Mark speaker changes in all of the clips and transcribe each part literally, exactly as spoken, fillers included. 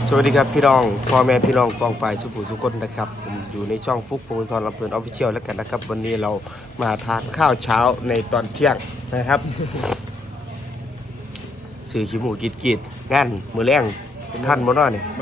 Speaker 1: สวัสดีครับพี่น้องพ่อแม่พี่น้องกองฝ่ายสุภูทุกคนนะครับผมอยู่ในช่องฟุกพงศ์ธรลำเพลินออฟฟิเชียลแล้วกันนะครับวันนี้เรามาทานข้าวเช้าในตอนเที่ยงนะครับสื่อขี้หมูกิดกิดงานมือแรงท่านบนน้อนี่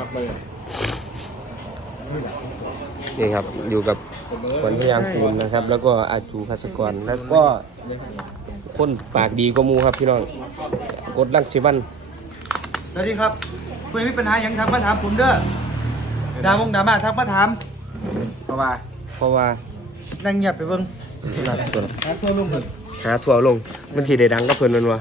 Speaker 1: นี่ครับอยู่กับคนพยายามคูณนะครับแล้วก็อาจูพัสกรแล้วก็คนปากดีก็มูครับพี่น้องกดลังสิวัน
Speaker 2: สวัสดีครับคุณมีปัญหาอย่างทักมาถามผมเด้อดาวงดราม่าทักมาถามเพราะว่า
Speaker 1: เพราะว่า
Speaker 2: นั่งเงียบไปเบิ่ง
Speaker 1: หนักตัว
Speaker 2: หาทั่วลงเพิ่น
Speaker 1: หาทัวร์ลงมันสีได้ดังก็เพิ่นมันวะ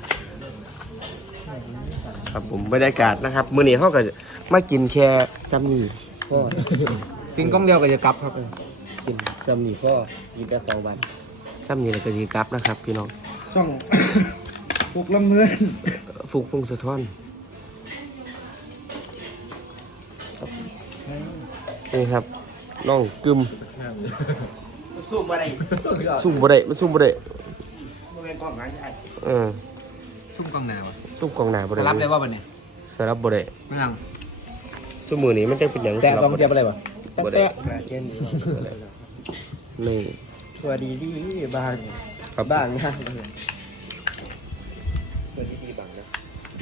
Speaker 1: ครับผมบรรยากาศนะครับมื้อนี้เขาก็มากินแค่ซัมนี่ก็
Speaker 2: ปิงกล้องเดียวก็จะกลับครับ
Speaker 1: กินซัมนี่ก็กินแต่สองวันซัมนี่แล้วก็สิกลับนะครับ พี่น้อง
Speaker 2: ช่อง ปลุกลำเงิน
Speaker 1: ฟุกพงสะท้อนนี่ครับน้องกึม
Speaker 2: สู้บ่ได้
Speaker 1: ซุ่มบ่ได้มันซุ่มบ่ได้
Speaker 2: บ่แม่นกล้องหลังใช่
Speaker 1: เออ
Speaker 2: ซุ่มกล้องหน้าวะ
Speaker 1: ซุ่มกองหน้าบ่ได้
Speaker 2: รับได้บ่บัดนี้
Speaker 1: สำหรับบ่ได้
Speaker 2: ไม่เอา
Speaker 1: ซุ่มมื้อนี้มันจะเป็นหยัง
Speaker 2: แต่
Speaker 1: สำหรับ
Speaker 2: กล้อง
Speaker 1: บ่
Speaker 2: เจ็
Speaker 1: ได้
Speaker 2: บอะไรบ่
Speaker 1: บ่ได้
Speaker 2: เจ็บ
Speaker 1: นี่
Speaker 2: สวัสดีดีบาง
Speaker 1: ครับ
Speaker 2: บ้างนะ
Speaker 1: เพื่อนที่ดีบังนะ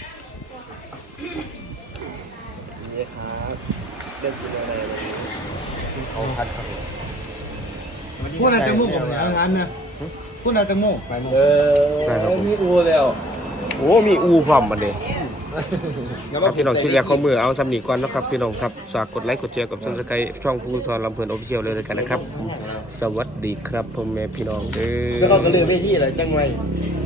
Speaker 1: นี่ครับเรื่องกินอะไรอะไรเขาพัดครับผม
Speaker 2: พูดอะไรจังมุกผมเนี่ยงานเนี่ยพูดอะไรจังมุกไปมุก
Speaker 3: เออมีอูแล้ว
Speaker 1: โอ้มีอูพร้อมบัดนี้ครับพี่น้องชื่อเรียกข้อมือเอาสำนีก่อนนะครับพี่น้องครับฝากกดไลค์กดแชร์กับซับสไครต์ช่องผู้สอนลำเพลินออฟฟิเชียลเลยกันนะครับสวัสดีครับพ่อแม่พี่น้องเด้อ
Speaker 2: แล้วก็กระเลือเวทีอะไรจังไง
Speaker 1: ค